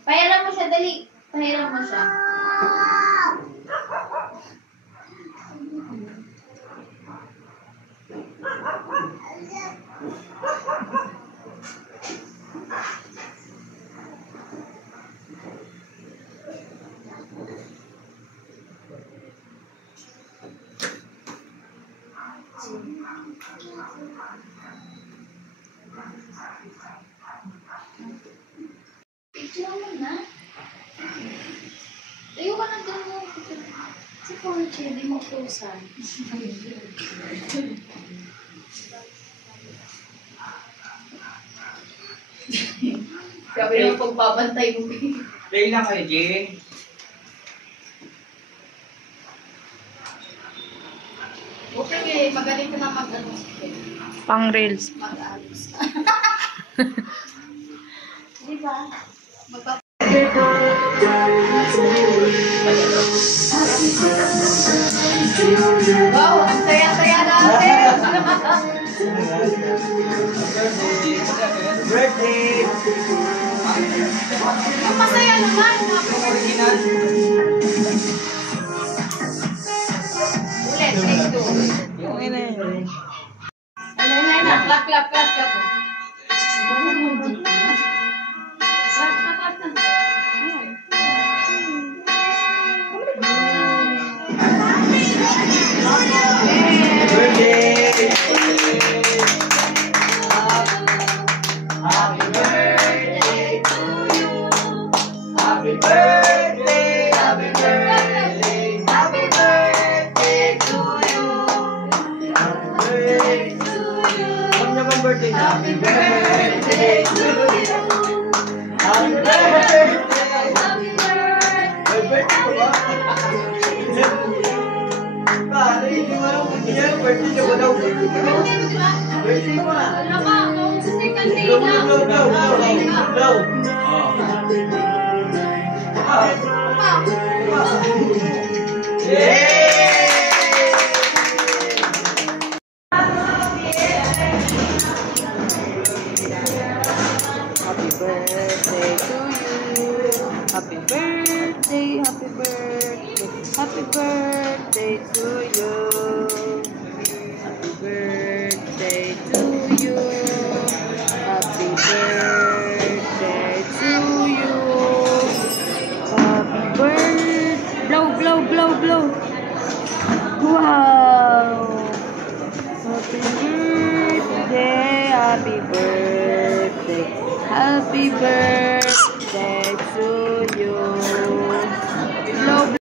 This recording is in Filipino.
Pahiram mo siya, dali. Pahiram mo siya. Picture mo na. Tayo ka na doon mo. Si Porche, di mo pusan. Grabe naman pagbabantay mo. Play lang kayo, Jane. Okay, magaling ka na mag-ano. Pang reels. Mag-alos. Di ba? Wow, ang saya-saya natin! Birthday! Ang masaya naman! Ulit, take two. Ano na, clap, clap, clap, clap. Happy birthday, happy birthday, happy birthday to you. Happy birthday to you. Ano naman birthday? Happy birthday to you. Happy birthday. Happy birthday. Birthday ko ba? Pare, hindi mo alam kung niya. Birthday niya ba daw? Birthday mo na. Wala ka, kung sa second day Blow, lang. blow, blow, blow, blow. Happy birthday to you. Happy birthday, happy birthday, happy birthday to you. Happy birthday to you. Happy birthday to you. Happy birthday. Blow, blow, blow, blow. Wow. Happy birthday, happy birthday, happy birthday.